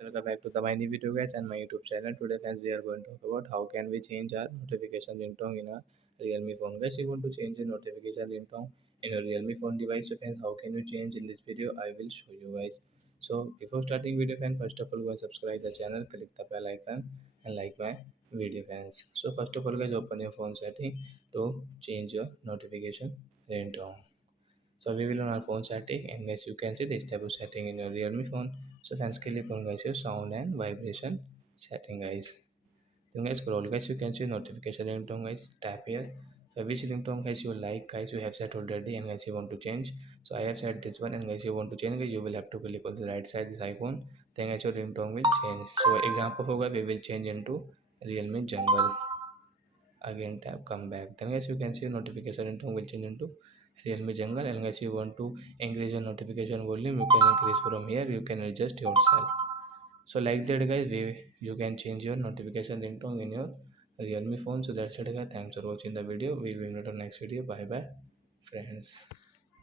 Welcome back to the my new video guys and my YouTube channel. Today friends we are going to talk about how can we change our notification ringtone in our Realme phone. Guys, you want to change the notification ringtone in your Realme phone device. So friends, how can you change in this video? I will show you guys. So before starting video friends, first of all go and subscribe the channel, click the bell icon and like my video friends. So first of all guys, open your phone setting to change your notification ringtone. So we will on our phone setting and guys you can see this type of setting in your Realme phone. So fans click on guys your sound and vibration setting guys. Then guys scroll guys you can see notification ringtone guys tap here. So which ringtone guys you like guys you have set already and guys you want to change. So I have set this one and guys you want to change guys you will have to click on the right side this icon. Then guys your ringtone will change. So example for guys we will change into Realme Jungle. Again tap come back. Then guys you can see notification ringtone will change into Realme Jungle and guys you want to increase your notification volume you can increase from here you can adjust yourself. So like that guys you can change your notification ringtone in your Realme phone. So that's it guys, thanks for watching the video. We will meet on next video. Bye bye friends.